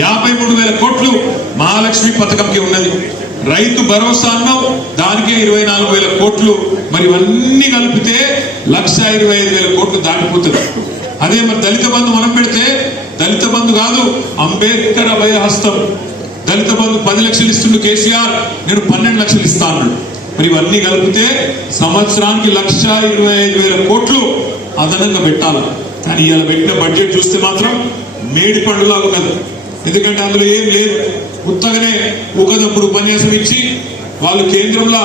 53,000 కోట్లు మహాలక్ష్మి పథకంకి ఉన్నది. రైతు భరోసా అన్నావు, దానికే 24,000 కోట్లు. మరి ఇవన్నీ కలిపితే 1,25,000 కోట్లు దాటిపోతుంది. అదే మరి దళిత బంధు మనం పెడితే, దళిత బంధు కాదు అంబేద్కర్ అభయహస్తం. దళిత బంధు 10 లక్షలు ఇస్తుండు కేసీఆర్, నేను 12 లక్షలు ఇస్తాను. మరి ఇవన్నీ కలిపితే సంవత్సరానికి 1,25,000 కోట్లు అదనంగా పెట్టాలి. కానీ ఇలా పెట్టిన బడ్జెట్ చూస్తే మాత్రం మేడి పండులాగా ఉన్నది. ఎందుకంటే అందులో ఏం లేదు, ఉత్తగానే ఊకదప్పుడు ఉపన్యాసం ఇచ్చి వాళ్ళు కేంద్రంలో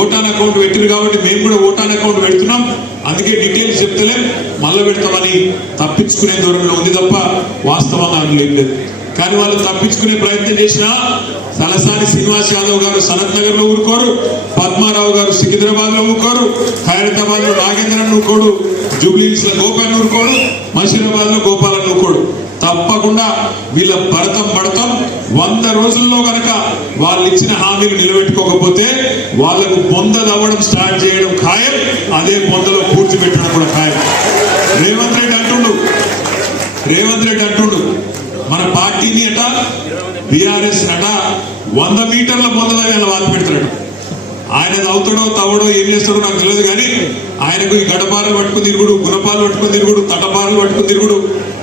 ఓటాన్ అకౌంట్ పెట్టారు కాబట్టి మేము కూడా ఓటాన్ అకౌంట్ పెడుతున్నాం, అందుకే డీటెయిల్స్ చెప్తలేం, మళ్ళీ పెడతామని తప్పించుకునే ధోరణిలో ఉంది తప్ప వాస్తవంగా లేదు. కానీ వాళ్ళు తప్పించుకునే ప్రయత్నం చేసినా తలసాని శ్రీనివాస్ యాదవ్ గారు సనత్ నగర్ లో ఊరుకోరు, పద్మారావు గారు సికింద్రాబాద్ లో ఊరుకోరు, ఖైరతాబాద్ లో నాగేంద్రన్ ఊరుకోడు, జూబ్లీహిల్స్ లో గోపాల్ ఊరుకోడు, మషీరాబాద్ లో గోపాలన్ ఊరుకోడు. తప్పకుండా వీళ్ళ భరతం పడతాం. 100 రోజుల్లో కనుక వాళ్ళు ఇచ్చిన హామీలు నిలబెట్టుకోకపోతే వాళ్లకు బొందలవ్వడం స్టార్ట్ చేయడం ఖాయం, అదే బొందలో పూడ్చిపెట్టడం కూడా ఖాయం. రేవంత్ రెడ్డి అంటుండు మన పార్టీని అట బీఆర్ఎస్ అట 100 మీటర్ల బొందల వాళ్ళు పెడతాడు. ఆయన అవుతాడో తవ్వడో ఏం చేస్తాడో నాకు తెలియదు, కానీ ఆయనకు ఈ గడపాలు పట్టుకుని తిరుగుడు, గుణపాలు పట్టుకుని తిరుగుడు, తటపాలు పట్టుకుని తిరుగుడు,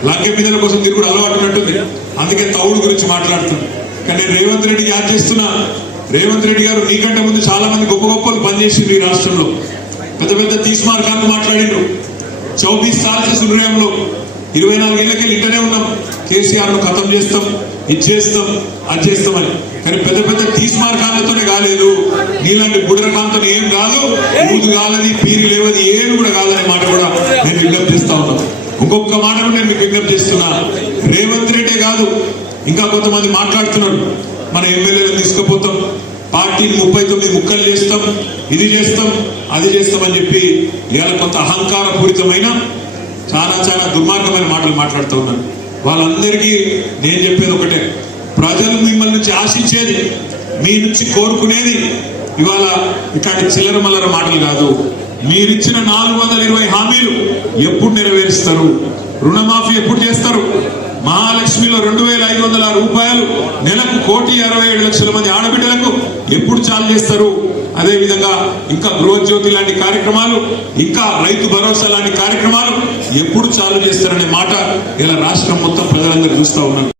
లంకె మీదల కోసం తిరుగుడు అలవాటున్నట్టుంది. అందుకే తవుడు గురించి మాట్లాడుతున్నాను. కానీ నేను రేవంత్ రెడ్డికి యాడ్ చేస్తున్నా, రేవంత్ రెడ్డి గారు నీకంటే ముందు చాలా మంది గొప్ప గొప్పలు పనిచేసింది ఈ రాష్ట్రంలో. పెద్ద పెద్ద తీస్మార్కాలను మాట్లాడిండ్రు. 24 సార్లు సున్రయంలో 24 ఏళ్ళకి ఇంటనే ఉన్నాం, కేసీఆర్ ను ఖతం చేస్తాం, ఇది చేస్తాం, అది చేస్తామని. కానీ పెద్ద పెద్ద తీస్మార్కాలతోనే కాలేదు, నీలాంటి బుడ్రకాంతో ఏం కాదు, ఊదు కాలని పీరి లేవది ఏమి కూడా కాదనే మాట కూడా నేను విజ్ఞప్తి చేస్తా ఉన్నాను. ఇంకొక మాట కూడా నేను విజ్ఞప్తి చేస్తున్నా, రేవంత్ రెడ్డే కాదు ఇంకా కొంతమంది మాట్లాడుతున్నారు, మన ఎమ్మెల్యేలు తీసుకుపోతాం, పార్టీని 39 ముక్కలు చేస్తాం, ఇది చేస్తాం, అది చేస్తామని చెప్పి ఇవాళ కొంత అహంకార పూరితమైన చాలా చాలా దుర్మార్గమైన మాటలు మాట్లాడుతూ ఉన్నారు. వాళ్ళందరికీ నేను చెప్పేది ఒకటే, ప్రజలు మిమ్మల్ని నుంచి ఆశించేది, మీ నుంచి కోరుకునేది ఇవాళ ఇట్లాంటి చిల్లర మల్లర మాటలు కాదు. మీరిచ్చిన 420 హామీలు ఎప్పుడు నెరవేరుస్తారు? రుణమాఫీ ఎప్పుడు చేస్తారు? మహాలక్ష్మిలో 2,500 రూపాయలు నెలకు 1,67,00,000 మంది ఆడబిడ్డలకు ఎప్పుడు చాలు చేస్తారు? అదే విధంగా ఇంకా గృహజ్యోతి లాంటి కార్యక్రమాలు, ఇంకా రైతు భరోసా లాంటి కార్యక్రమాలు ఎప్పుడు చాలు చేస్తారనే మాట ఇలా రాష్ట్రం మొత్తం ప్రజలందరూ చూస్తూ ఉన్నారు.